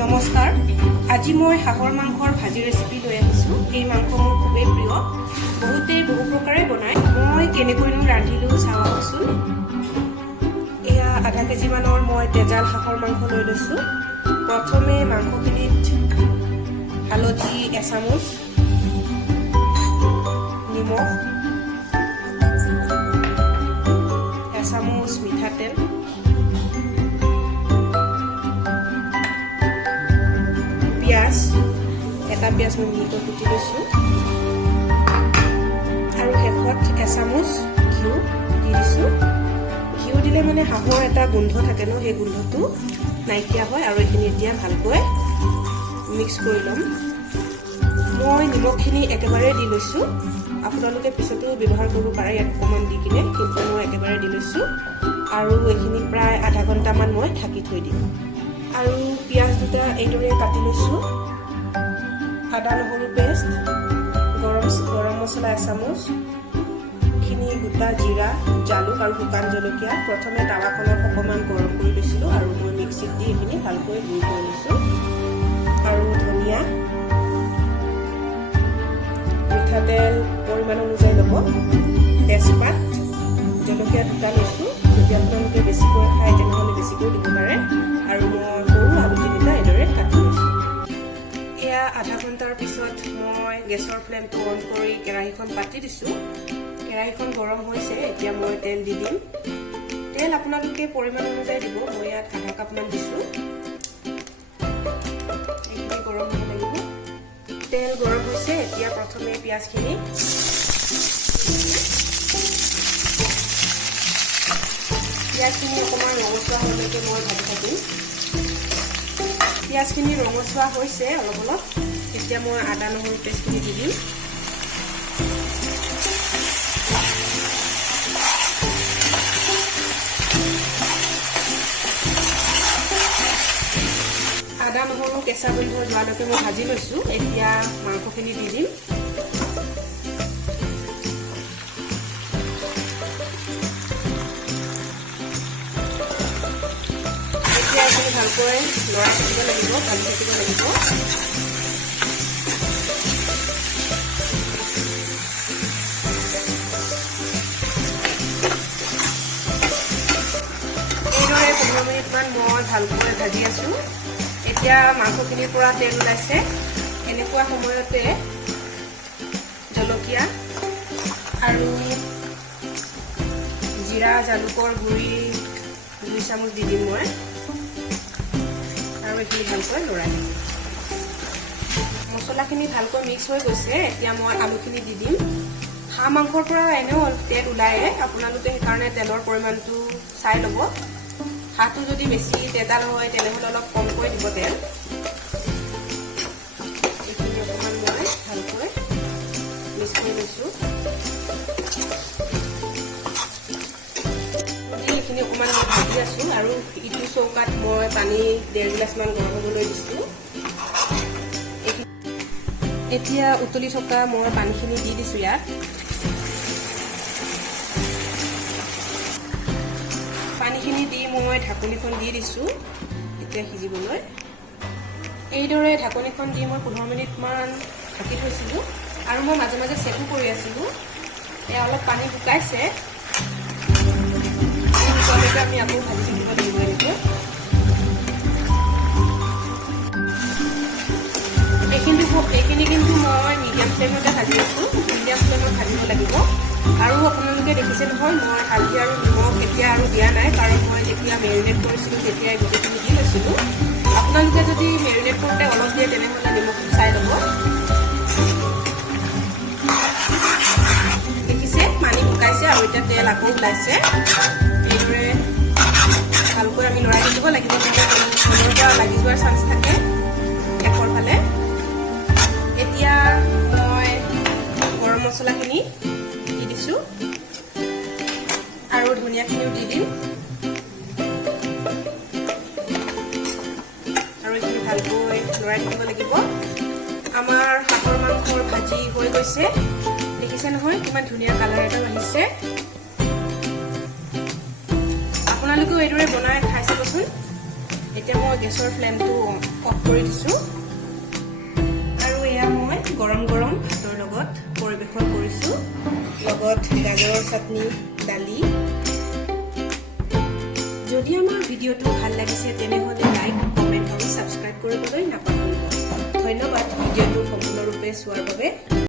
নমস্কাৰ, আজি মই হাঁহৰ মাংসৰ ভাজি ৰেচিপি লৈ আহিছোঁ। এই মাংস মোৰ খুবেই প্ৰিয়, বহুতেই বহু প্ৰকাৰে বনায়। মই কেনেকৈনো ৰান্ধিলোঁ চাওকচোন। এয়া আধা কেজি মানৰ মই তেজাল হাঁহৰ মাংস লৈ লৈছোঁ। প্ৰথমে মাংসখিনিত হালধি এচামুচ, নিমখ এচামুচ, মিঠাতেল, পিঁয়াজ, এটা পিঁয়াজ মই মিহিকৈ কুটি লৈছোঁ, আৰু শেষত এচামুচ ঘিউ দি দিছোঁ। ঘিউ দিলে মানে হাঁহৰ এটা গোন্ধ থাকে ন, সেই গোন্ধটো নাইকিয়া হয়। আৰু এইখিনি এতিয়া ভালকৈ মিক্স কৰি ল'ম। মই নিমখখিনি একেবাৰে দি লৈছোঁ, আপোনালোকে পিছতো ব্যৱহাৰ কৰিব পাৰে ইয়াত অকণমান দি কিনে, কিন্তু মই একেবাৰে দি লৈছোঁ। আৰু এইখিনি প্ৰায় আধা ঘণ্টামান মই ঢাকি থৈ দিম। আৰু পিঁয়াজ দুটা এইদৰে কাটি লৈছোঁ, আদা নহৰু পেষ্ট, গৰম মছলা এচামুচ, খিনি গোটা জিৰা, জালুক আৰু শুকান জলকীয়া প্ৰথমে টাৱাখনত অকণমান গৰম কৰি লৈছিলোঁ, আৰু মই মিক্সিত দি এইখিনি ভালকৈ গুড়ি কৰি লৈছোঁ। আৰু ধনিয়া, মিঠাতেল পৰিমাণ অনুযায়ী ল'ব, তেজপাত, জলকীয়া দুটা লৈছোঁ। যদি আপোনালোকে বেছিকৈ খায় তেনেহ'লে বেছিকৈ দিব পাৰে। আৰু মই সৰু আলু তিনিটা এইদৰে কাটি লৈছোঁ। এয়া আধা ঘণ্টাৰ পিছত মই গেছৰ ফ্লেমটো অন কৰি কেৰাহীখন পাতি দিছোঁ। কেৰাহীখন গৰম হৈছে, এতিয়া মই তেল দি দিম। তেল আপোনালোকে পৰিমাণ অনুযায়ী দিব, মই ইয়াত আধা কাপমান দিছোঁ। এইখিনি গৰম হ'ব লাগিব। তেল গৰম হৈছে, এতিয়া প্ৰথমে পিঁয়াজখিনি অকণমান ৰঙচুৱা হ'লেকে মই ভাজি থাকিম। পিঁয়াজখিনি ৰঙচুৱা হৈছে অলপ অলপ, এতিয়া মই আদা নহৰু পেষ্টখিনি দি দিম। আদা নহৰু কেঁচা গোন্ধ যোৱালৈকে মই ভাজি লৈছোঁ। এতিয়া মাংসখিনি দি দিম। এতিয়া এইখিনি ভালকৈ লৰাই থাকিব লাগিব, ভাজি থাকিব লাগিব। এইদৰে 15 মিনিটমান মই ভালকৈ ভাজি আছোঁ। এতিয়া মাংসখিনিৰ পৰা তেল ওলাইছে। এনেকুৱা সময়তে জলকীয়া আৰু জিৰা জালুকৰ গুড়ি 2 চামুচ দি দিম মই, আৰু এইখিনি ভালকৈ লৰাই দিম। মছলাখিনি ভালকৈ মিক্স হৈ গৈছে, এতিয়া মই আলুখিনি দি দিম। হাঁহ মাংসৰ পৰা এনেও তেল ওলায়ে, আপোনালোকে সেইকাৰণে তেলৰ পৰিমাণটো চাই ল'ব। হাঁহটো যদি বেছি তেজাল হয় তেনেহ'লে অলপ কমকৈ দিব তেল। এইখিনি অকণমান মই ভালকৈ মিক্স কৰি লৈছোঁ। এইখিনি অকণমান মই ভাজি আছোঁ, আৰু ইটো চৌকাত মই পানী 1.5 গিলাচমান গৰম হ'বলৈ দিছোঁ। এতিয়া উতলি থকা মই পানীখিনি দি দিছোঁ ইয়াত। পানীখিনি দি মই ঢাকনিখন দি দিছোঁ এতিয়া সিজিবলৈ। এইদৰে ঢাকনিখন দি মই 15 মিনিটমান ঢাকি থৈছিলোঁ, আৰু মই মাজে মাজে চেকো কৰি আছিলোঁ। এয়া অলপ পানী শুকাইছে, আমি আকৌ ভাজি থাকিব লাগিব এনেকৈ। এইখিনি কিন্তু মই মিডিয়াম ফ্লেমতে ভাজি আছোঁ, মিডিয়াম ফ্লেমত ভাজিব লাগিব। আৰু আপোনালোকে দেখিছে নহয়, মই হালধি আৰু নিমখ এতিয়া আৰু দিয়া নাই, কাৰণ মই যেতিয়া মেৰিনেট কৰিছিলোঁ তেতিয়াই গোটেইখিনি দি লৈছিলোঁ। আপোনালোকে যদি মেৰিনেট কৰোঁতে অলপ দিয়ে তেনেহ'লে নিমখটো চাই ল'ব। দেখিছে পানী শুকাইছে, আৰু এতিয়া তেল আকৌ ওলাইছে। এইদৰে ভালকৈ আমি লৰাই থাকিব লাগিব, তলৰ পৰা লাগি যোৱাৰ চান্স থাকে শেষৰ ফালে। এতিয়া মই গৰম মছলাখিনি দি দিছোঁ, আৰু ধনিয়াখিনিও দি দিম, আৰু এইখিনি ভালকৈ লৰাই থাকিব লাগিব। আমাৰ হাঁহৰ মাংসৰ ভাজি হৈ গৈছে, দেখিছে নহয় কিমান ধুনীয়া কালাৰ এটা আহিছে। আপোনালোকেও এইদৰে বনাই খাই চাবচোন। এতিয়া মই গেছৰ ফ্লেমটো অফ কৰি দিছোঁ আৰু এয়া মই গৰম গৰম ভাতৰ লগত পৰিৱেশন কৰিছোঁ, লগত গাজৰৰ চাটনি, দালি। যদি আমাৰ ভিডিঅ'টো ভাল লাগিছে তেনেহ'লে লাইক, কমেণ্ট আৰু ছাবস্ক্ৰাইব কৰিবলৈ নাপাহৰিব। ধন্যবাদ ভিডিঅ'টো সম্পূৰ্ণৰূপে চোৱাৰ বাবে।